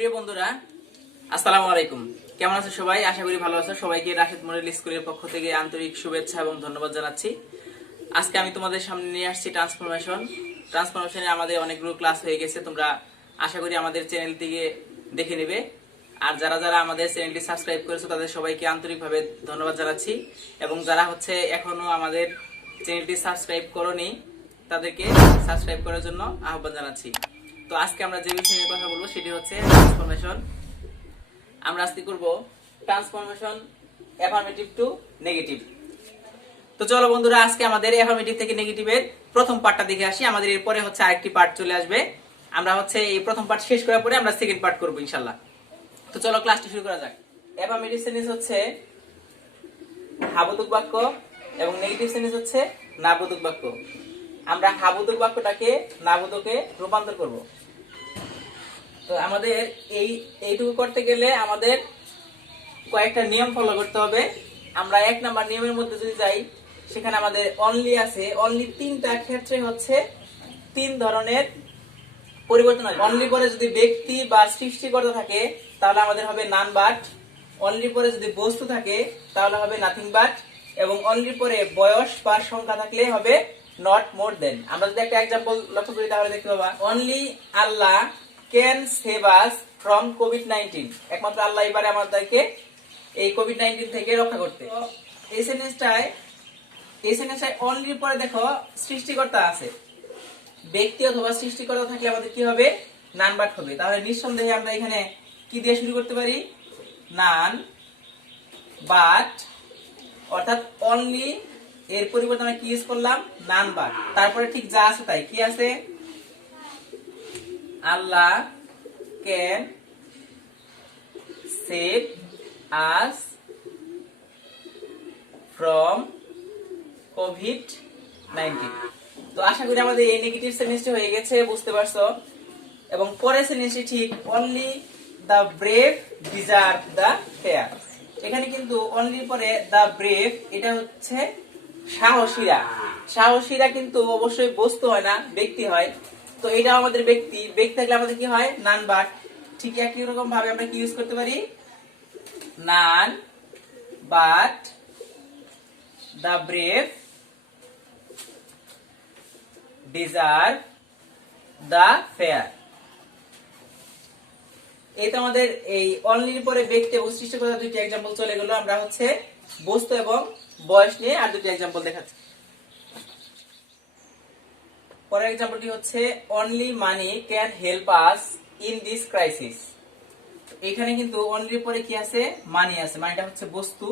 প্রিয় বন্ধুরা, আসসালামু আলাইকুম। কেমন আছো সবাই? আশা করি ভালো আছো। সবাইকে রাশেদ মডেল স্কুলের পক্ষ থেকে আন্তরিক শুভেচ্ছা এবং ধন্যবাদ জানাচ্ছি। আজকে আমি তোমাদের সামনে নিয়ে আসছি ট্রান্সফরমেশনে আমাদের অনেকগুলো ক্লাস হয়ে গেছে। তোমরা আশা করি আমাদের চ্যানেল থেকে দেখে নেবে। আর যারা যারা আমাদের চ্যানেলটি সাবস্ক্রাইব করেছো তাদের সবাইকে আন্তরিকভাবে ধন্যবাদ জানাচ্ছি, এবং যারা এখনো আমাদের চ্যানেলটি সাবস্ক্রাইব করোনি তাদেরকে সাবস্ক্রাইব করার জন্য আহ্বান জানাচ্ছি। তো আজকে আমরা যে বিষয় নিয়ে কথা বলবো সেটি হচ্ছে ট্রান্সফরমেশন। আমরা আজকে করব ট্রান্সফরমেশন অ্যাফার্মেটিভ টু নেগেটিভ। তো চলো বন্ধুরা, আজকে আমাদের অ্যাফার্মেটিভ থেকে নেগেটিভের প্রথম পার্টটা দেখে আসি। আমাদের এরপরে আরেকটি পার্ট চলে আসবে। আমরা এই প্রথম পার্ট শেষ করার পরে আমরা সেকেন্ড পার্ট করব ইনশাআল্লাহ। তো চলো ক্লাসটি শুরু করা যাক। অ্যাফার্মেটিভ সেন্টেন্স হচ্ছে হাবোধক বাক্য এবং নেগেটিভ সেন্টেন্স হচ্ছে নাবোধক বাক্য। আমরা হাবোধক বাক্যটাকে নাবোধকে রূপান্তর করব। তো আমাদের এইটুকু করতে গেলে আমাদের কয়েকটা নিয়ম ফলো করতে হবে। আমরা 1 নাম্বার নিয়মের মধ্যে যদি যাই, সেখানে আমাদের অনলি আছে। অনলি 3টা ক্ষেত্রে 3 ধরনের পরিবর্তন হয়। অনলি পরে যদি ব্যক্তি বা সৃষ্টিকর্তা থাকে তাহলে আমাদের হবে নান বাট। অনলি পরে যদি বস্তু থাকে তাহলে হবে নাথিং বাট, এবং অনলি পরে বয়স বা সংখ্যা থাকলে হবে নট মোর দেন। আমরা যদি একটা एग्जांपल লক্ষ্য করি তাহলে দেখতে পাবা, only Allah can save us from COVID-19. একমাত্র আল্লাহ এবারে আমাদেরকে এই কোভিড-19 থেকে রক্ষা করতে। এই সেন্টেন্সটায় অনলি পরে দেখো সৃষ্টিকর্তা আছে। ব্যক্তি অথবা সৃষ্টিকর্তা থাকলে আমাদের কি হবে? নান বাট হবে। তাহলে নিঃসন্দেহে আমরা এখানে কি দিয়ে শুরু করতে পারি? নান বাট, অর্থাৎ অনলি এর পরিবর্তে আমরা কি ইউজ করলাম? None but. তারপরে ঠিক যা আছে তাই। কি আছে? Allah can save us from কোভিড-19। তো আশা করি আমাদের এই নেগেটিভ সেন্টেন্সটি হয়ে গেছে, বুঝতে পারছো। এবং পরের সেন্টেন্সটি ঠিক, only the brave deserve the fair. এখানে কিন্তু অনলি পরে দ্য ব্রেভ, এটা হচ্ছে সাহসীরা। সাহসীরা কিন্তু অবশ্যই বস্তু হয় না, ব্যক্তি হয়। তো এটা আমাদের ব্যক্তি থাকলে আমাদের কি হয়? None but. ঠিক একই রকম ভাবে আমরা কি ইউজ করতে পারি? None but the brave deserve the fair. এই তো আমাদের এই অনলির পরে ব্যক্তি এবং সৃষ্টিকর্তা দুইটি एग्जांपल চলে গেল। আমরা বস্তু এবং বয়স নিয়ে আর দুটি एग्जांपल দেখাচ্ছি। পরের एग्जांपलটি হচ্ছে only money can help us in this crisis. এখানে কিন্তু অনলির পরে কি আছে? মানি আছে। মানিটা হচ্ছে বস্তু।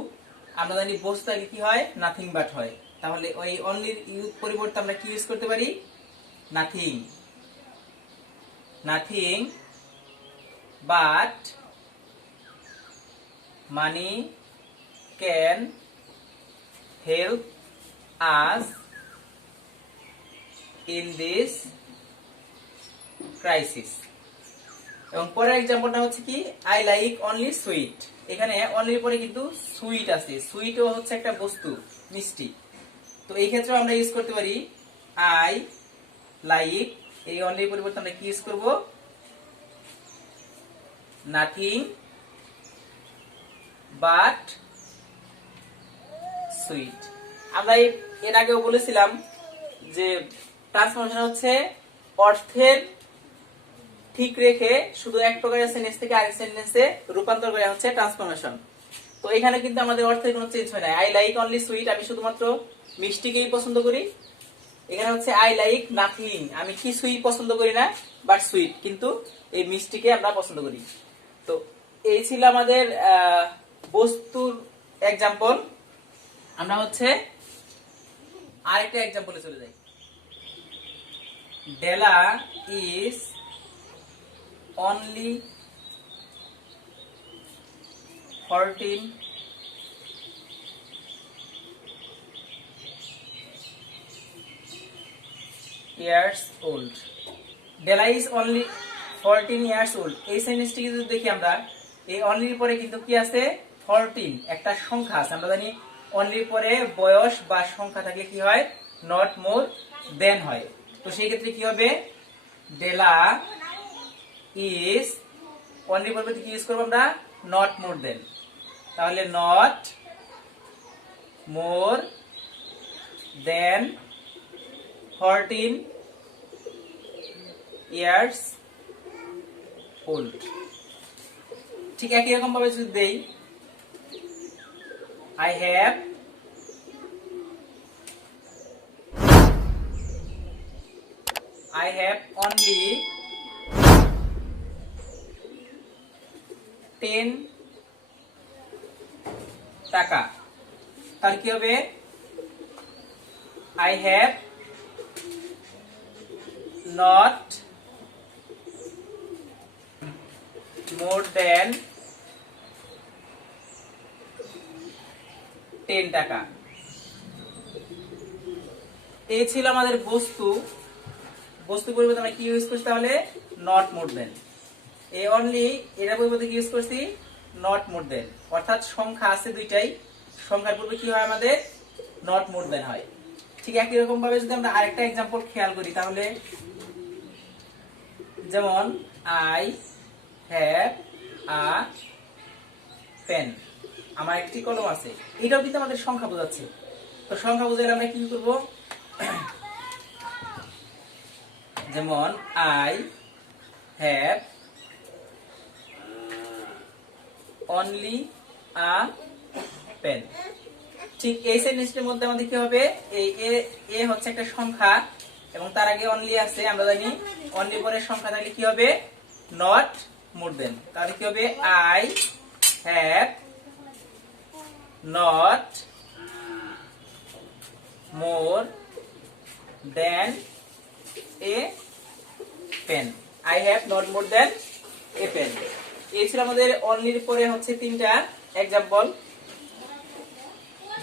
আমরা জানি বস্তু আগে কি হয়? নাথিং বাট হয়। তাহলে ওই অনলির পরিবর্তে আমরা কি ইউজ করতে পারি? Nothing. Nothing but money can help us in this crisis। এবং পরের एग्जांपलটা হচ্ছে কি? I like only sweet। এখানে অনলির পরে কিন্তু সুইট আছে। সুইটও হচ্ছে একটা বস্তু, মিষ্টি। তো এই ক্ষেত্রে আমরা ইউজ করতে পারি I like। এই অনলির পরিবর্তে আমরা কি ইউজ করব? Nothing but sweet. আমরা এর আগেও বলেছিলাম যে ট্রান্সফরমেশন হচ্ছে অর্থের ঠিক রেখে শুধু এক প্রকারের সেন্টেন্স থেকে আরেক সেন্টেন্সে রূপান্তর করা হচ্ছে ট্রান্সফরমেশন। তো এখানে কিন্তু আমাদের অর্থের কোনো চেঞ্জ হয় না। আই লাইক অনলি সুইট, আমি শুধুমাত্র মিষ্টিকেই পছন্দ করি। এখানে হচ্ছে আই লাইক নাথিং, আমি কিছুই পছন্দ করি না বাট সুইট, কিন্তু এই মিষ্টিকে আমরা পছন্দ করি। তো এই ছিল আমাদের বস্তুর एग्जांपल। আমরা আরেকটা एग्जांपले চলে যাই। Della is only 14 years old। Della is only 14 years old। এই সেন্টেন্সটি যদি দেখি আমরা, এই অনলির পরে কিন্তু কি আছে? 14, একটা সংখ্যা আছে। আমরা জানি অনলির পরে বয়স বা সংখ্যা থাকলে কি হয়? নট মোর দেন হয়। তো সেই ক্ষেত্রে কি হবে? ডেলা is অনলি পরিবর্তে কি ইউজ করবো আমরা, নট মোর দেন। তাহলে not more than 14 years old। ঠিক একই রকম ভাবে যদি দেই, I have only 10 টাকা। তার কি হবে, I have not more than 10 টাকা। এই ছিল আমাদের বস্তু পরিবর্তে আমরা কি ইউজ করছি, তাহলে নট মোর দেন। এই অনলি এর পরিবর্তে কি ইউজ করছি, নট মোর দেন। অর্থাৎ সংখ্যা আছে দুইটাই, সংখ্যার পূর্বে কি হয় আমাদের, নট মোর দেন হয়। ঠিক একই রকম ভাবে যদি আমরা আরেকটা एग्जांपल খেয়াল করি, তাহলে যেমন I have a pen, আমার একটি কলম আছে। এটাও কিন্তু আমাদের সংখ্যা বোঝাচ্ছে। তো সংখ্যা বোঝালে আমরা কি করব, যেমন I have only a pen। ঠিক এই সেন্টেন্সের মধ্যে আমাদের কি হবে, এই এ হচ্ছে একটা সংখ্যা এবং তার আগে অনলি আছে, আমরা জানি অনলি পরের সংখ্যা থাকলে কি হবে, নট মোর দেন। তাহলে কি হবে, I have not more than a pen। I have not more than a pen। এই ছিল আমাদের অনলির পরে হচ্ছে তিনটা एग्जांपल,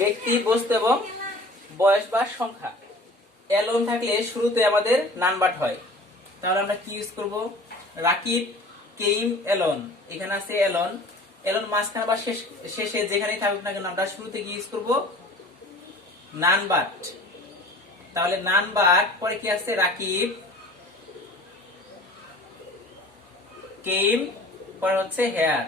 ব্যক্তি, বস্তু এবং বয়স বা সংখ্যা। এলন থাকলে শুরুতে আমাদের নাম্বার হয়, তাহলে আমরা কি ইউজ করব, রাকিব কেইম এলন। এখানে আছে এলন, এলন মাঝখানে বা শেষে যেখানেই থাকুক না কেন আমরা শুরুতে কি ইউজ করব, নাম্বার। তাহলে নাম্বার পরে কি আছে, রাকিব কেইম পরে হচ্ছে হেয়ার।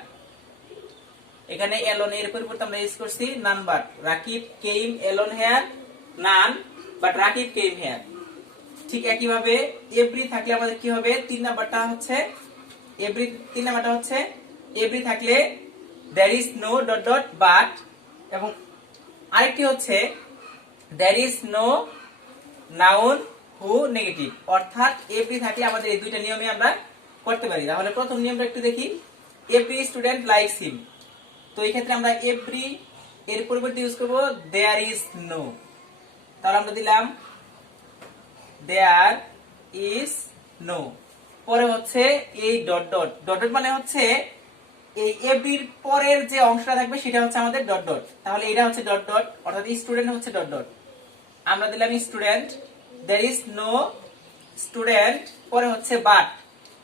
এখানে এলন এর পরিবর্তে আমরা ইউজ করছি number, Rakib came alone here none, but Rakib came here. ঠিক একই ভাবে এভরি থাকলে আমাদের কি হবে, তিন নাম্বারটা হচ্ছে এভরি থাকলে there is no dot dot but, এবং আরেকটি হচ্ছে there is no noun who negative. অর্থাৎ এভরি থাকলে আমাদের এই দুইটা নিয়মে আমরা করতে পারি। তাহলে প্রথম নিয়মটা একটু দেখি, এভরি স্টুডেন্ট লাইকস হিম। তো এই ক্ষেত্রে আমরা এভরি এর পরিবর্তে ইউজ করব there is no। তাহলে আমরা দিলাম there is no, পরে হচ্ছে এই ডট ডট, ডট ডট মানে হচ্ছে এই এভরির পরের যে অংশটা থাকবে সেটা হচ্ছে আমাদের ডট ডট। তাহলে এটা হচ্ছে ডট ডট, অর্থাৎ স্টুডেন্ট হচ্ছে ডট ডট। আমরা দিলাম student, there is no student, পরে হচ্ছে বাট।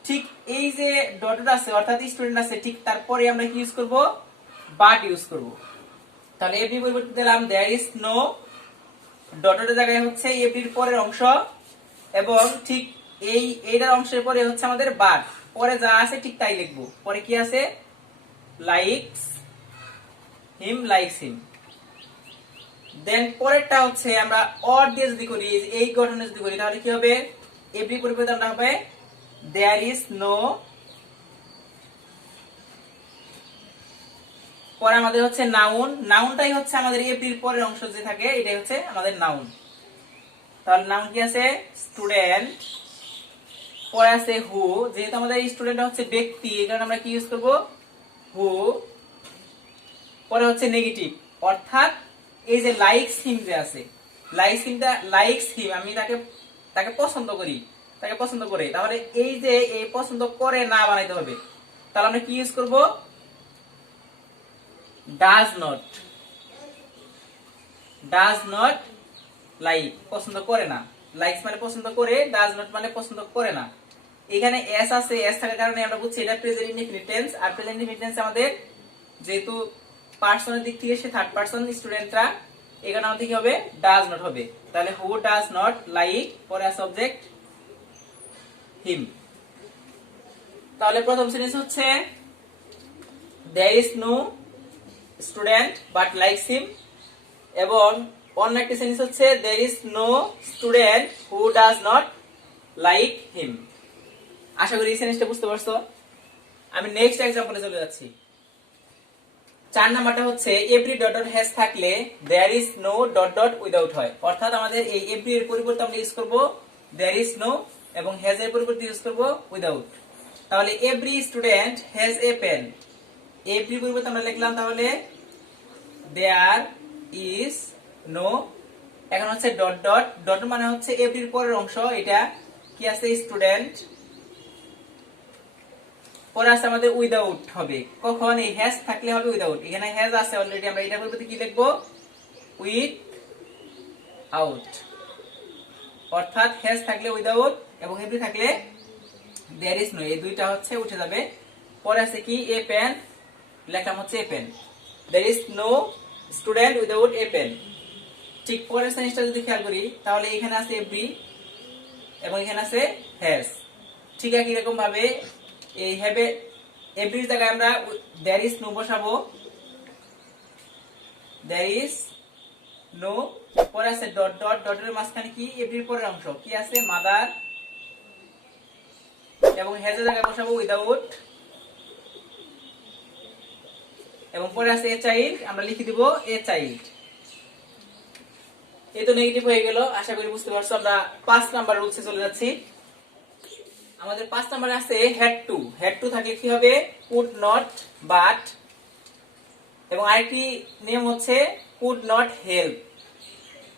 ঠিক এই যে ডট ডট আছে অর্থাৎ স্টুডেন্ট আছে, ঠিক তারপরে আমরা কি ইউজ করব, বাট ইউজ করব। তাহলে এভরি পরিবর্তে দিলাম there is no, ডট ডটের জায়গায় হচ্ছে এভরির পরের অংশ, এবং ঠিক এইটার অংশের পরে হচ্ছে আমাদের বাট, পরে যা আছে ঠিক তাই লিখবো। পরে কি আছে, লাইকস হিম, লাইকস হিম। দেন পরেরটা হচ্ছে আমরা অর দিয়ে যদি করি, এই গঠনে যদি করি, তাহলে কি হবে, এভরি পরিবর্তে আমরা হবে there is no, পরে আমাদের হচ্ছে নাউন। নাউনটাই হচ্ছে আমাদের এভরির পরের অংশ যে থাকে এটাই হচ্ছে আমাদের নাউন। তাহলে নাউন কি আছে, স্টুডেন্ট, পরে আছে হু, যেহেতু আমাদের স্টুডেন্ট হচ্ছে ব্যক্তি এই কারণে আমরা কি ইউজ করব, হু। পরে হচ্ছে নেগেটিভ, অর্থাৎ এই যে লাইকস হিম যে আছে, লাইকস হিম, আমি তাকে পছন্দ করি, তাকে পছন্দ করে। তাহলে এই যে এই পছন্দ করে না বানাইতে হবে, তাহলে আমরা কি ইউজ করব, ডাজ নট লাইক, পছন্দ করে না। লাইকস মানে পছন্দ করে, ডাজ নট মানে পছন্দ করে না। এখানে এস আছে, এস থাকার কারণে আমরা বুঝছি এটা প্রেজেন্ট ইনডিফিনিট টেন্স। আর প্রেজেন্ট ইনডিফিনিট টেন্স আমাদের যেহেতু পার্সনের দিক থেকে সে থার্ড পার্সন, স্টুডেন্টরা, এখানে আমাদের কি হবে, ডাজ নট হবে। তাহলে হু ডাজ নট লাইক, পরে আছে অবজেক্ট হিম। তাহলে প্রথম সেন্টেন্স হচ্ছে there is no student but likes him, এবং অন্য একটি সেন্টেন্স হচ্ছে there is no student who does not like him। আশা করি এই সেন্টেন্সটা বুঝতে পারছো। আমি নেক্সট एग्जांपले চলে যাচ্ছি। 4 নাম্বারটা হচ্ছে এভরি ডট ডট হ্যাজ থাকলে there is no dot dot without হয়, অর্থাৎ আমাদের এই এভরি এর পরিবর্তে আমরা ইউজ করব there is no এবং হ্যাজ এর পরিবর্তে ইউজ করব উইদাউট। তাহলে every student has a pen, every পরিবর্তে আমরা লিখলাম তাহলে there is no, এখন হচ্ছে ডট ডট, ডট মানে হচ্ছে এভরির পরের অংশ, এটা কি আছে স্টুডেন্ট, পরে আছে আমাদের উইদাউট হবে, কখন এই হ্যাজ থাকলে হবে উইদাউট, এখানে হ্যাজ আছে অলরেডি, আমরা এটা পরিবর্তে কি লিখব উইথ আউট, অর্থাৎ হ্যাজ থাকলে উইদাউট এবং এভরি থাকলে there is no, এই দুইটা হচ্ছে উঠে যাবে। পরে আছে কি এ পেন, লেখলাম হচ্ছে a pen, there is no student without a pen। ঠিক পরের সেন্টেন্সটা যদি খেয়াল করি তাহলে এখানে আছে এভরি এবং এখানে আছে হ্যাজ, ঠিক একই রকম ভাবে এই হ্যাভে এভরির জায়গায় আমরা there is no বসাবো, there is no, পরে আছে ডট ডট, ডটের মাঝখানে কি এভরির পরের অংশ কি আছে মাদার, এবং হ্যাজের জায়গায় বসাবো উইদাউট, এবং পরে আছে এ চাইল্ড, আমরা লিখে দিব এ চাইল্ড। এই তো নেগেটিভ হয়ে গেল, আশা করি বুঝতে পারছো। আমরা 5 নাম্বার রুলসে চলে যাচ্ছি। আমাদের 5 নাম্বারে আছে হ্যাড টু, হ্যাড টু থাকলে কি হবে কুড নট বাট, এবং আরেকটি নিয়ম হচ্ছে কুড নট হেল্প,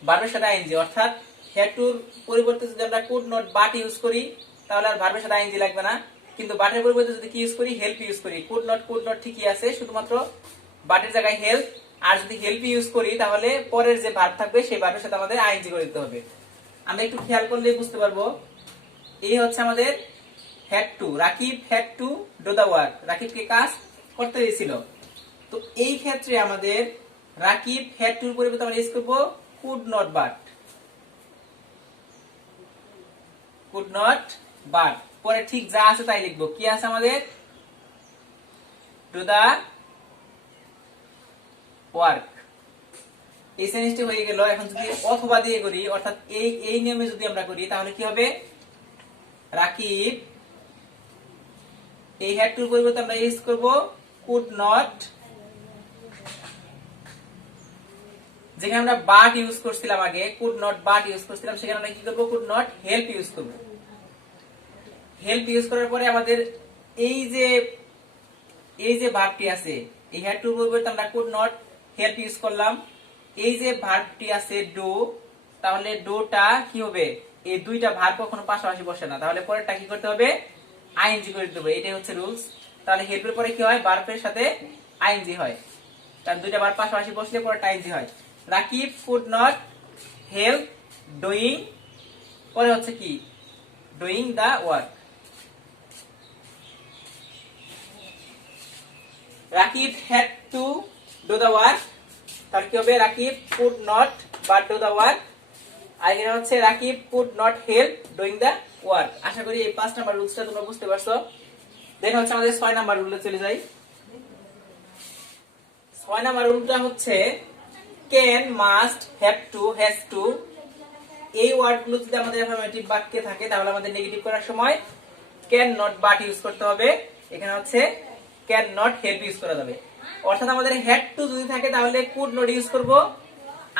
ভার্বের সাথে আইএনজি, অর্থাৎ হ্যাড টুর পরিবর্তে যদি আমরা কুড নট বাট ইউজ করি তাহলে আর ভার্বের সাথে আইএনজি লাগবে না, কিন্তু বাটের পরিবর্তে যদি কি ইউজ করি হেল্প ইউজ করি, কুড নট ঠিকই আছে, শুধুমাত্র বাটের জায়গায় হেল্প, আর যদি হেল্প ইউজ করি তাহলে পরের যে ভার্ব থাকবে সেই ভার্বের সাথে আমাদের আইএনজি করে দিতে হবে। আমরা একটু খেয়াল করলে বুঝতে পারবো, এই হচ্ছে আমাদের had to, Rakib had to do the work, রাকিবকে কাজ করতে দিয়েছিল। তো এই ক্ষেত্রে আমাদের রাকিব হ্যাড টুর পরিবর্তে আমরা ইউজ করব could not but, could not but, পরে ঠিক যা আছে তাই লিখবো, কি আছে আমাদের ডু দা ওয়ার্ক। এই সেন্টেন্সটি হয়ে গেল। এখন যদি অথবা দিয়ে করি, অর্থাৎ এই নিয়মে যদি আমরা করি তাহলে কি হবে রাকিব, এই হ্যাড টুর পরিবর্তে আমরা ইউজ করব কুড নট, যেখানে আমরা বাট ইউজ করছিলাম আগে, কুড নট বাট ইউজ করছিলাম, সেখানে আমরা কি করব কুড নট হেল্প ইউজ করব। হেল্প ইউজ করার পরে আমাদের এই যে ভার্বটি আছে, এই হ্যাড টুর পরিবর্তে আমরা কুড নট হেল্প ইউজ করলাম, এই যে ভার্বটি আছে ডু, তাহলে ডুটা কি হবে, এই দুইটা ভার্ব কখনো পাশাপাশি বসে না, তাহলে পরেরটা কি করতে হবে আইএনজি করে দিতে হবে, এটাই হচ্ছে রুলস। তাহলে হেল্পের পরে কি হয় ভার্বের সাথে আইএনজি হয়, কারণ দুইটা ভার্ব পাশাপাশি বসলে পরেরটা আইএনজি হয়। Rakib could not help doing, পরে হচ্ছে কি doing the work. Rakib had to do the work, তাহলে কি হবে Rakib could not but do the work, আর এখানে হচ্ছে Rakib could not help doing the work. আশা করি এই 5 নাম্বার রুলসটা তোমরা বুঝতে পারছো। দেন হচ্ছে আমাদের 6 নাম্বার রুলে চলে যাই। 6 নাম্বার রুলটা হচ্ছে can, must, have to, has to, এই ওয়ার্ডগুলো যদি আমাদের অ্যাফার্মেটিভ বাক্যে থাকে তাহলে আমাদের নেগেটিভ করার সময় ক্যান নট বাট ইউজ করতে হবে, এখানে হচ্ছে ক্যান নট হেল্প ইউজ করা যাবে। অর্থাৎ আমাদের হ্যাড টু যদি থাকে তাহলে কুড নট ইউজ করব,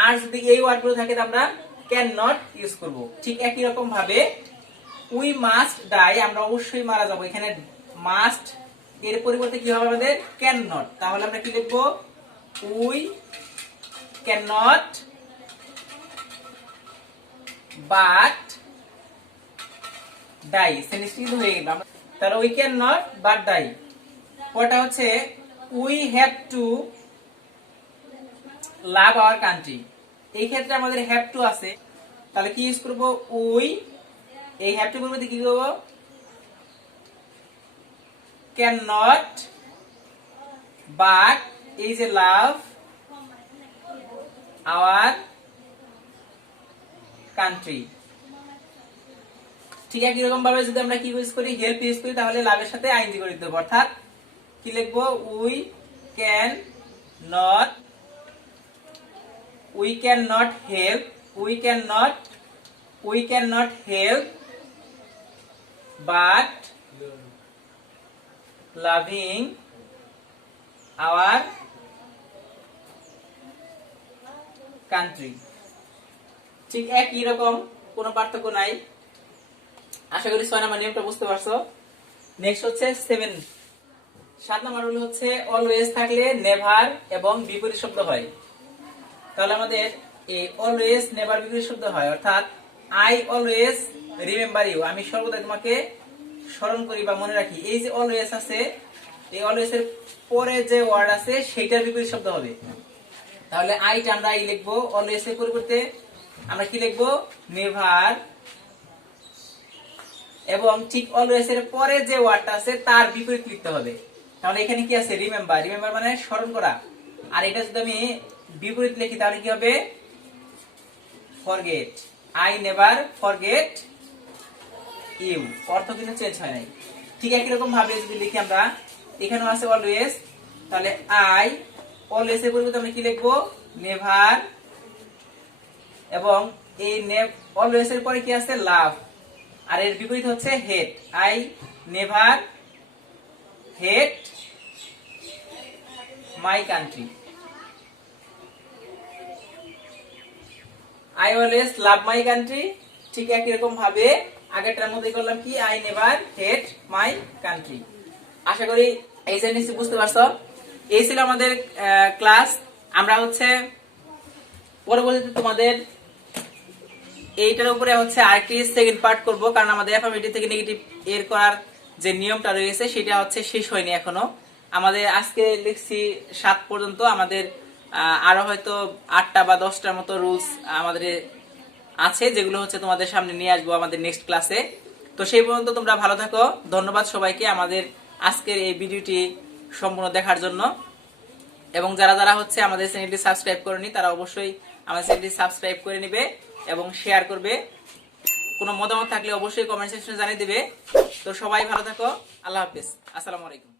আর যদি এই ওয়ার্ডগুলো থাকে তাহলে আমরা ক্যান নট ইউজ করব। ঠিক একই রকম ভাবে উই মাস্ট ডাই, আমরা অবশ্যই মারা যাব, এখানে মাস্ট এর পরিবর্তে কি হবে আমাদের ক্যান নট, তাহলে আমরা কি লিখব we can not but die, সেন্টেন্সটি কিন্তু হয়ে গেল। তাহলে we can not but die. পরটা হচ্ছে we have to love our country, এই ক্ষেত্রে আমাদের হ্যাভ টু আছে, তাহলে কি ইউজ করব উই, এই হ্যাভ টু পরিবর্তে কি করব ক্যান নট বাট, এই যে লাভ আওয়ার কান্ট্রি। ঠিক একই রকম ভাবে যদি আমরা কি ইউজ করি হেল্প ইউজ করি তাহলে লাভের সাথে আইএনজি করে দিতে হবে, অর্থাৎ কি লিখবো we can not we cannot help but loving our country। ঠিক একই রকম, কোনো পার্থক্য নাই। আশা করি 6 নম্বর নিয়মটা বুঝতে পারছো। নেক্সট হচ্ছে 7 নম্বর রুল হচ্ছে অলওয়েজ থাকলে নেভার এবং বিপরীত শব্দ হয়। তাহলে আমাদের এই অলওয়েজ নেভার বিপরীত শব্দ হয়, অর্থাৎ আই অলওয়েজ রিমেম্বার ইউ, আমি সর্বদা তোমাকে স্মরণ করি বা মনে রাখি। এই যে অলওয়েজ আছে, এই অলওয়েজ এর পরে যে ওয়ার্ড আছে সেইটার বিপরীত শব্দ হবে। তাহলে আইটা আমরা আই লিখবো, অলওয়েজ এর পরিবর্তে আমরা কি লিখবো? নেভার। এবং ঠিক অলওয়েজ এর পরে যে ওয়ার্ডটা আছে তার বিপরীত লিখতে হবে। তাহলে এখানে কি আছে? রিমেম্বার। রিমেম্বার মানে স্মরণ করা। আর এটা যদি আমি বিপরীত লিখি তাহলে কি হবে? Forget. I never forget you. অর্থ কিন্তু চেঞ্জ হয় নাই। ঠিক একই রকম ভাবে যদি লিখি আমরা, এখানেও আছে অলওয়েজ, তাহলে আই অলওয়েজ এর পরিবর্তে আমরা কি লিখবো? নেভার। এবং এই অলওয়েজ এর পরে কি আছে? লাভ। আর এর বিপরীত হচ্ছে hate. I never hate my country. I always love my country. ঠিক একই রকম ভাবে আগেরটার মধ্যে করলাম কি? I never hate my country. আশা করি এই সেন্টেন্সটি বুঝতে পারছো। এই ছিল আমাদের ক্লাস। আমরা হচ্ছে পরবর্তীতে তোমাদের এইটার উপরে হচ্ছে আরেকটি সেকেন্ড পার্ট করব, কারণ আমাদের অ্যাফার্মেটিভ থেকে নেগেটিভ এর করার যে নিয়মটা রয়েছে সেটা হচ্ছে শেষ হয়নি এখনো। আমাদের আজকে লিখছি 7 পর্যন্ত, আমাদের আরো হয়তো 8টা বা 10টার মতো রুলস আমাদের আছে, যেগুলো হচ্ছে তোমাদের সামনে নিয়ে আসবো আমাদের নেক্সট ক্লাসে। তো সেই পর্যন্ত তোমরা ভালো থাকো। ধন্যবাদ সবাইকে আমাদের আজকের এই ভিডিওটি সম্পূর্ণ দেখার জন্য। এবং যারা যারা হচ্ছে আমাদের চ্যানেলটি সাবস্ক্রাইব করেনি তারা অবশ্যই আমাদের চ্যানেলটি সাবস্ক্রাইব করে নিবে এবং শেয়ার করবে। কোনো মতামত থাকলে অবশ্যই কমেন্ট সেকশনে জানিয়ে দিবে। তো সবাই ভালো থাকো। আল্লাহ হাফেজ। আসসালামু আলাইকুম।